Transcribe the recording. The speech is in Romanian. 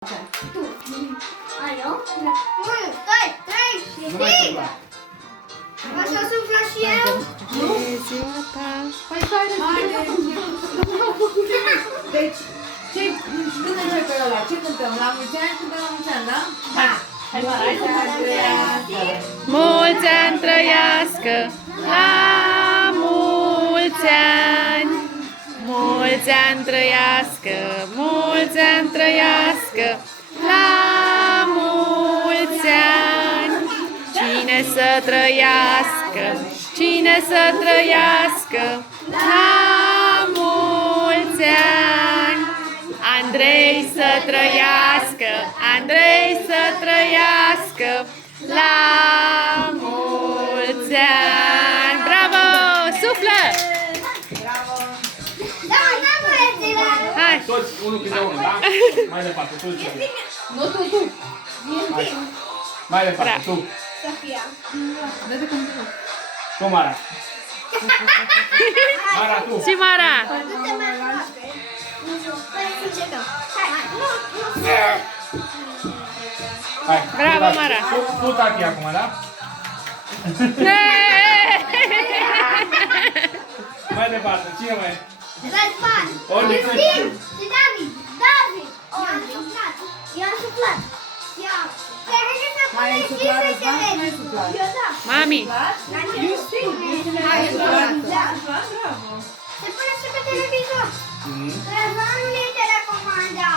Tu. Alo? 1, 2, 3 și zi! Așa suflă și eu? E ziua ta. Păi deci, când începe ăla? Ce cântăm? La mulți ani? Cântăm la mulți ani, da? Da! Hai, trăiască! Mulți ani trăiască, la mulți ani. Mulți ani trăiască, mulți ani trăiască, la mulți ani. Cine să trăiască, cine să trăiască, la mulți ani. Andrei să trăiască, Andrei să trăiască, la mulți ani. Bravo! Suflă! Da, n-am voie să la... Hai! Toți, unul câte unul, da? Mai departe, tu. Nu, tu. Hai. Mai departe, Da. tu. Sofia. Dă-te cântăm. Tu, Mara. Mara, tu. Și Mara! Du-te mai aproape. Nu știu, hai să încercăm. Hai, nu. Hai. Bravo, Tu, Tati. Mara. Tu, Tati, acum, da? Mai departe, cine mai e? Răzvan. Oli, Iustin. Și David. David. I-am suflat. I-am suflat. Ia. Mai ai suflat, Răzvan? Nu ai suflat. Eu da. Mami! Hai, suflat. Da. Bravo. Se pune și pe televizor. Răzvan nu ne telecomanda.